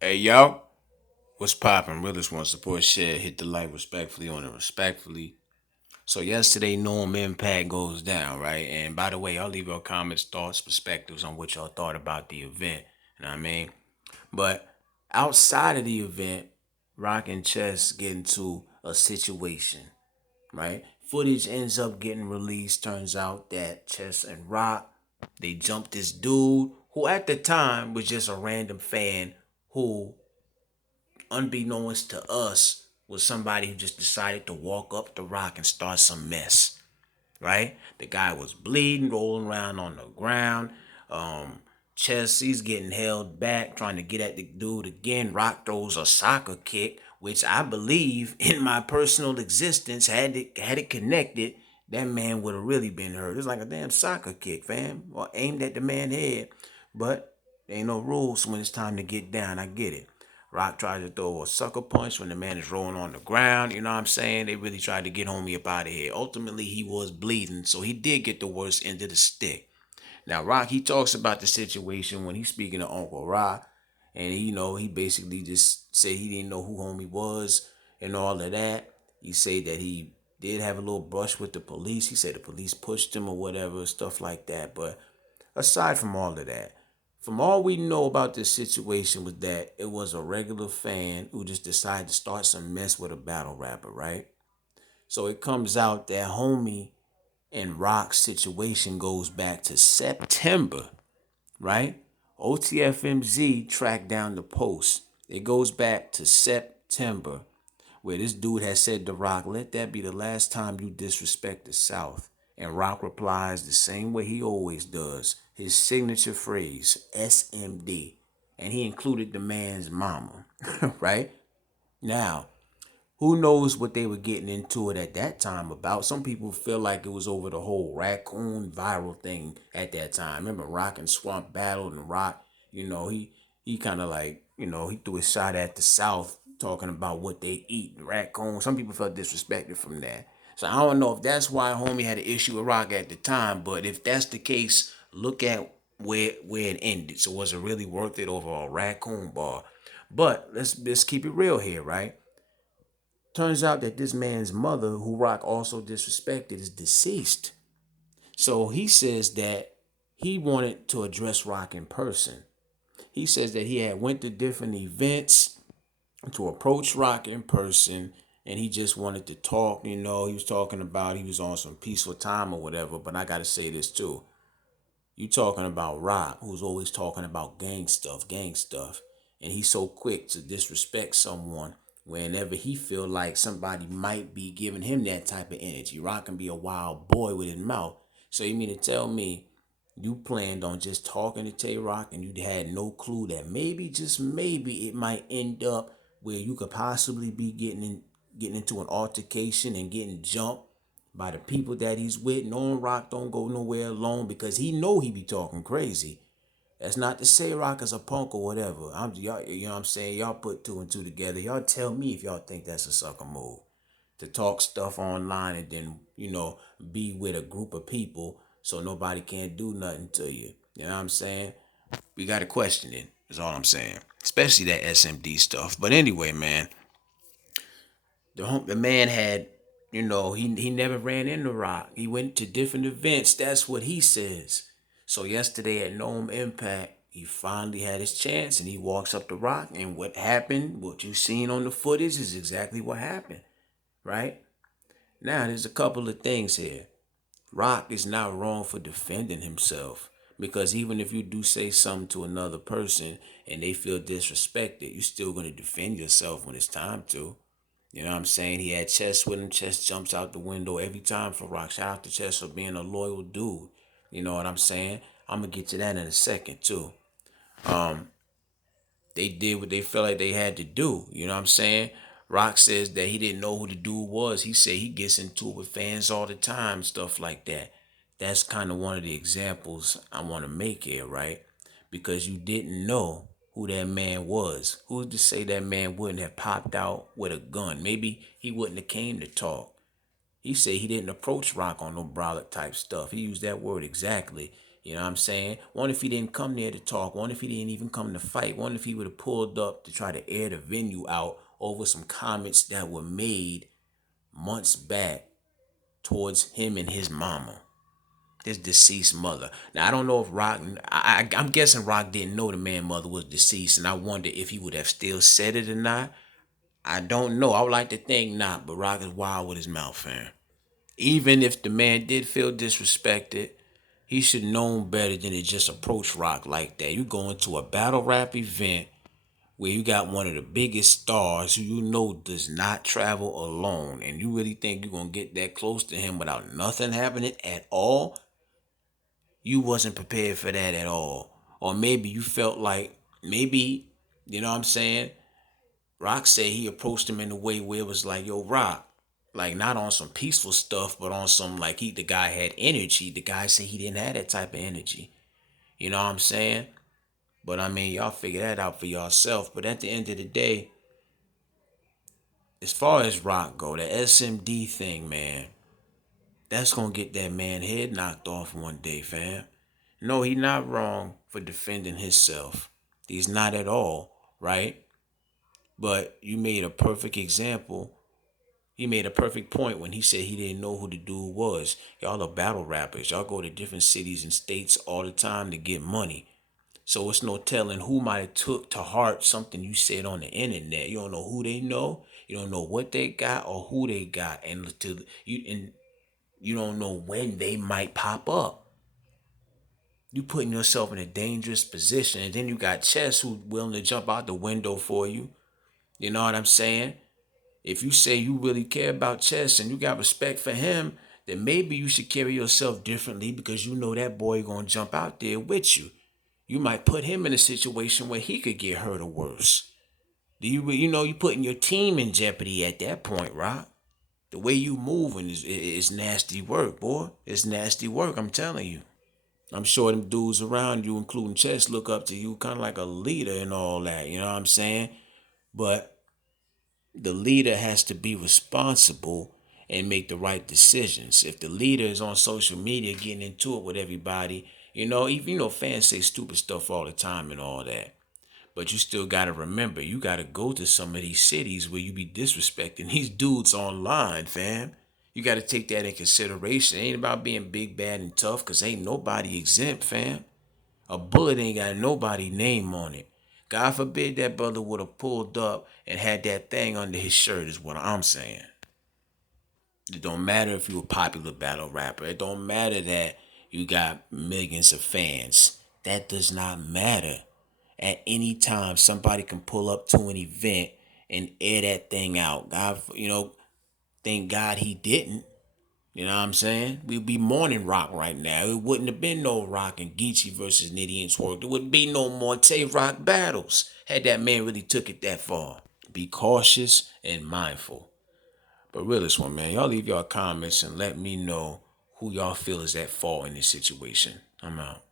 Hey yo, what's poppin'? Realist want support, share, hit the like respectfully on it respectfully. So yesterday, Norm Impact goes down, right? And by the way, I'll leave your comments, thoughts, perspectives on what y'all thought about the event. You know what I mean? But outside of the event, Rock and Chess get into a situation, right? Footage ends up getting released. Turns out that Chess and Rock, they jumped this dude who at the time was just a random fan who, unbeknownst to us, was somebody who just decided to walk up the Rock and start some mess, right? The guy was bleeding, rolling around on the ground. Um, Chelsea's getting held back, trying to get at the dude again. Rock throws a soccer kick, which I believe in my personal existence, had it connected, that man would have really been hurt. It's like a damn soccer kick, fam, or aimed at the man's head. But there ain't no rules when it's time to get down. I get it. Rock tried to throw a sucker punch when the man is rolling on the ground. You know what I'm saying? They really tried to get homie up out of here. Ultimately, he was bleeding, so he did get the worst end of the stick. Now, Rock, he talks about the situation when he's speaking to Uncle Rock, and he basically just said he didn't know who homie was and all of that. He said that he did have a little brush with the police. He said the police pushed him or whatever, stuff like that. But aside from all of that, from all we know about this situation was that it was a regular fan who just decided to start some mess with a battle rapper, right? So it comes out that homie and Rock's situation goes back to September, right? OTFMZ tracked down the post. It goes back to September, where this dude has said to Rock, let that be the last time you disrespect the South. And Rock replies the same way he always does, his signature phrase, SMD. And he included the man's mama, right? Now, who knows what they were getting into it at that time about? Some people feel like it was over the whole raccoon viral thing at that time. Remember Rock and Swamp battled, and Rock, he kind of like, he threw a shot at the South talking about what they eat, raccoon. Some people felt disrespected from that. So I don't know if that's why homie had an issue with Rock at the time, but if that's the case, look at where it ended. So was it really worth it over a raccoon bar? But let's keep it real here, right? Turns out that this man's mother, who Rock also disrespected, is deceased. So he says that he wanted to address Rock in person. He says that he had went to different events to approach Rock in person, and he just wanted to talk. He was talking about he was on some peaceful time or whatever. But I gotta say this too. You talking about Rock, who's always talking about gang stuff, and he's so quick to disrespect someone whenever he feel like somebody might be giving him that type of energy. Rock can be a wild boy with his mouth. So you mean to tell me you planned on just talking to Tay Roc and you had no clue that maybe, just maybe, it might end up where you could possibly be getting into an altercation and getting jumped by the people that he's with. Knowing Rock don't go nowhere alone because he know he be talking crazy. That's not to say Rock is a punk or whatever. Y'all, you know what I'm saying? Y'all put two and two together. Y'all tell me if y'all think that's a sucker move. To talk stuff online and then, be with a group of people so nobody can't do nothing to you. You know what I'm saying? We got to question it, is all I'm saying. Especially that SMD stuff. But anyway, man, the man had, he never ran into Rock. He went to different events. That's what he says. So yesterday at Gnome Impact, he finally had his chance and he walks up to Rock. And what happened, what you seen on the footage, is exactly what happened, right? Now, there's a couple of things here. Rock is not wrong for defending himself, because even if you do say something to another person and they feel disrespected, you're still going to defend yourself when it's time to. You know what I'm saying? He had Chess with him. Chess jumps out the window every time for Rock. Shout out to Chess for being a loyal dude. You know what I'm saying? I'm going to get to that in a second, too. Um, they did what they felt like they had to do. You know what I'm saying? Rock says that he didn't know who the dude was. He said he gets into it with fans all the time, stuff like that. That's kind of one of the examples I want to make here, right? Because you didn't know who that man was. Who's to say that man wouldn't have popped out with a gun? Maybe he wouldn't have came to talk. He said he didn't approach Rock on no brolic type stuff. He used that word exactly. You know what I'm saying? Wonder if he didn't come there to talk. Wonder if he didn't even come to fight. Wonder if he would have pulled up to try to air the venue out over some comments that were made months back towards him and his mama, his deceased mother. Now I don't know if Roc, I'm guessing Roc didn't know the man mother was deceased, and I wonder if he would have still said it or not. I don't know. I would like to think not, but Roc is wild with his mouth, fam. Even if the man did feel disrespected, he should known better than to just approach Roc like that. You go into a battle rap event where you got one of the biggest stars who you know does not travel alone, and you really think you're gonna get that close to him without nothing happening at all? You wasn't prepared for that at all. Or maybe you felt like maybe, you know what I'm saying? Roc said he approached him in a way where it was like, yo, Roc, like not on some peaceful stuff, but on some like the guy had energy. The guy said he didn't have that type of energy. You know what I'm saying? But I mean, y'all figure that out for yourself. But at the end of the day, as far as Roc go, the SMD thing, man, that's gonna get that man head knocked off one day, fam. No, he not wrong for defending himself. He's not at all, right? But you made a perfect example. He made a perfect point when he said he didn't know who the dude was. Y'all are battle rappers. Y'all go to different cities and states all the time to get money. So it's no telling who might have took to heart something you said on the internet. You don't know who they know. You don't know what they got or who they got, and you don't know when they might pop up. You putting yourself in a dangerous position, and then you got Chess who willing to jump out the window for you. You know what I'm saying? If you say you really care about Chess and you got respect for him, then maybe you should carry yourself differently because you know that boy gonna jump out there with you. You might put him in a situation where he could get hurt or worse. Do you know you putting your team in jeopardy at that point, Roc? The way you moving is nasty work, boy. It's nasty work, I'm telling you. I'm sure them dudes around you, including Chess, look up to you kind of like a leader and all that. You know what I'm saying? But the leader has to be responsible and make the right decisions. If the leader is on social media getting into it with everybody, even fans say stupid stuff all the time and all that. But you still gotta remember, you gotta go to some of these cities where you be disrespecting these dudes online, fam. You gotta take that in consideration. It ain't about being big, bad, and tough, cause ain't nobody exempt, fam. A bullet ain't got nobody name on it. God forbid that brother would have pulled up and had that thing under his shirt, is what I'm saying. It don't matter if you a popular battle rapper. It don't matter that you got millions of fans. That does not matter. At any time, somebody can pull up to an event and air that thing out. God, thank God he didn't. You know what I'm saying? We'd be mourning Roc right now. It wouldn't have been no Roc and Geechee versus Nitty and Twerk. There wouldn't be no more Tay Roc battles had that man really took it that far. Be cautious and mindful. But realest one, man, y'all leave y'all comments and let me know who y'all feel is at fault in this situation. I'm out.